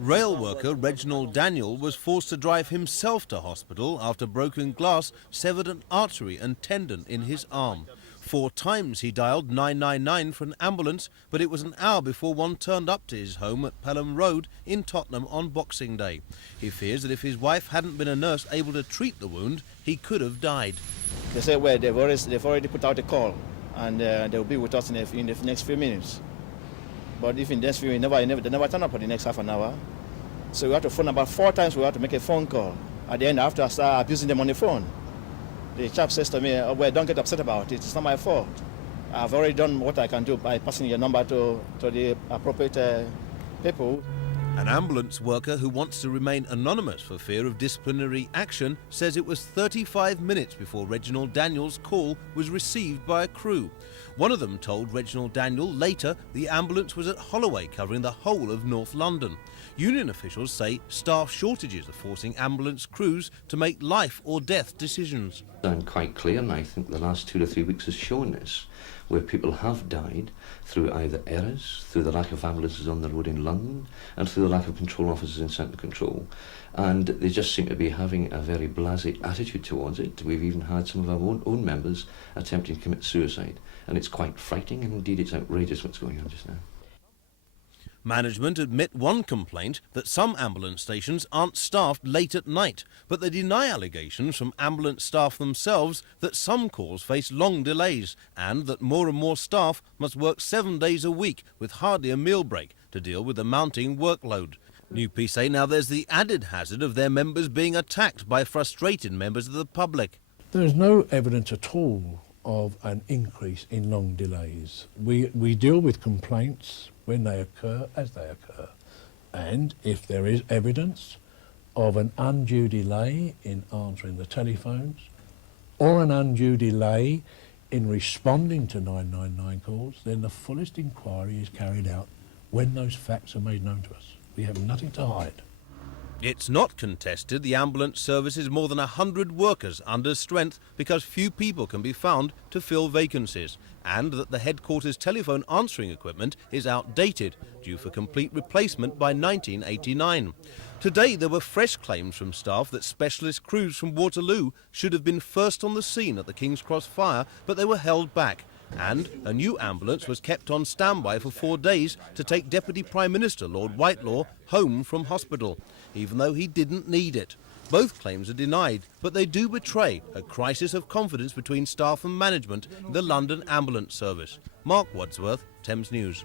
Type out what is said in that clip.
Rail worker Reginald Daniel was forced to drive himself to hospital after broken glass severed an artery and tendon in his arm. 4 times he dialed 999 for an ambulance, but it was an hour before one turned up to his home at Pelham Road in Tottenham on Boxing Day. He fears that if his wife hadn't been a nurse able to treat the wound, he could have died. They say, well, they've already put out a call, and they'll be with us in the next few minutes. But if in the next few minutes, they never turn up for the next half an hour. So we have to phone about 4 times. We have to make a phone call. At the end, after I start abusing them on the phone, the chap says to me, oh, well, don't get upset about it. It's not my fault. I've already done what I can do by passing your number to the appropriate people. An ambulance worker who wants to remain anonymous for fear of disciplinary action says it was 35 minutes before Reginald Daniel's call was received by a crew. One of them told Reginald Daniel later the ambulance was at Holloway covering the whole of North London. Union officials say staff shortages are forcing ambulance crews to make life or death decisions. I'm quite clear, and I think the last 2 to 3 weeks has shown this, where people have died through either errors, through the lack of ambulances on the road in London, and through the lack of control officers in centre control. And they just seem to be having a very blasé attitude towards it. We've even had some of our own members attempting to commit suicide. And it's quite frightening, and indeed it's outrageous what's going on just now. Management admit one complaint that some ambulance stations aren't staffed late at night, but they deny allegations from ambulance staff themselves that some calls face long delays and that more and more staff must work 7 days a week with hardly a meal break to deal with the mounting workload. NUP say now there's the added hazard of their members being attacked by frustrated members of the public. There's no evidence at all of an increase in long delays. We deal with complaints when they occur, as they occur. And if there is evidence of an undue delay in answering the telephones or an undue delay in responding to 999 calls, then the fullest inquiry is carried out when those facts are made known to us. We have nothing to hide. It's not contested the ambulance service is more than 100 workers under strength because few people can be found to fill vacancies, and that the headquarters telephone answering equipment is outdated, due for complete replacement by 1989. Today there were fresh claims from staff that specialist crews from Waterloo should have been first on the scene at the King's Cross fire, but they were held back. And a new ambulance was kept on standby for 4 days to take Deputy Prime Minister Lord Whitelaw home from hospital, even though he didn't need it. Both claims are denied, but they do betray a crisis of confidence between staff and management in the London ambulance service. Mark Wadsworth, Thames News.